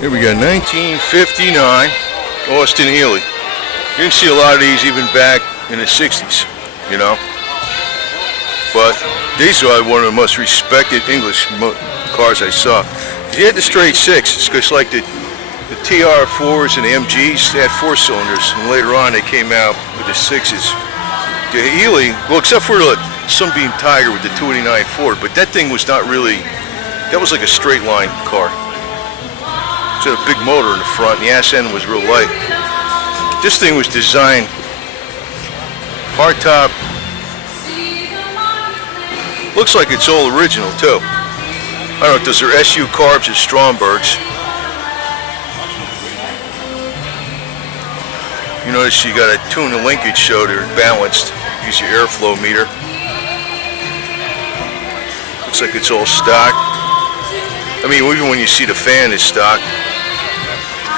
Here we got 1959 Austin Healey. You didn't see a lot of these even back in the 60s, you know. But these are one of the most respected English cars I saw. You had the straight six. It's just like the TR4s and the MGs. They had 4 cylinders, and later on they came out with the 6s. The Healey, well, except for the Sunbeam Tiger with the 289 Ford, but that thing was not really. That was like a straight line car. It had a big motor in the front, and the ass end was real light. This thing was designed hardtop. Looks like it's all original too. I don't know if those are SU carbs or Strombergs. You notice you got a tune and linkage so they're balanced. Use your airflow meter. Looks like it's all stock. I mean, even when you see the fan is stock.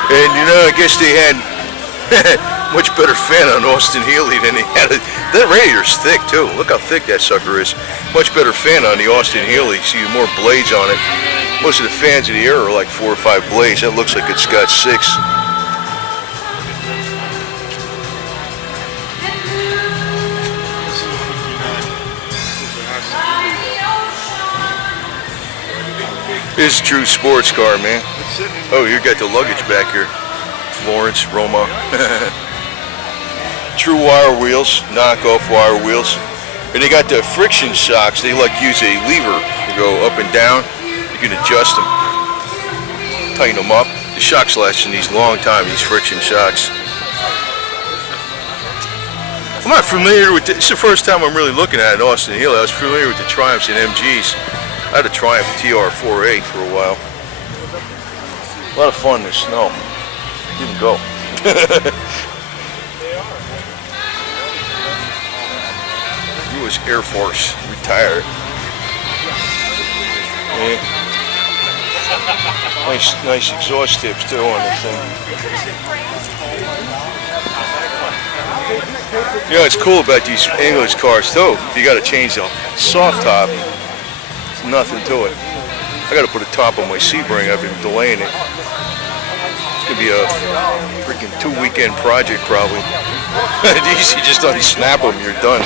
And you know, I guess they had much better fan on Austin Healey than they had. That radiator's thick too. Look how thick that sucker is. Much better fan on the Austin Healey. See more blades on it. Most of the fans in the air are like 4 or 5 blades. That looks like it's got 6. This is a true sports car, man. Oh, you got the luggage back here. Florence, Roma. True wire wheels, knockoff wire wheels. And they got the friction shocks. They like use a lever to go up and down. You can adjust them, tighten them up. The shocks last in these long time, these friction shocks. I'm not familiar with this. It's the first time I'm really looking at it, Austin Healey. I was familiar with the Triumphs and MGs. I had a Triumph TR4A for a while. A lot of fun in the snow. Didn't go. He was Air Force, retired. Yeah. Nice exhaust tips too on this thing. You know what's cool about these English cars too? You got to change the soft top. Nothing to it. I got to put a top on my Sebring. I've been delaying it. It's gonna be a freaking 2-weekend project probably. These you just unsnap them, you're done.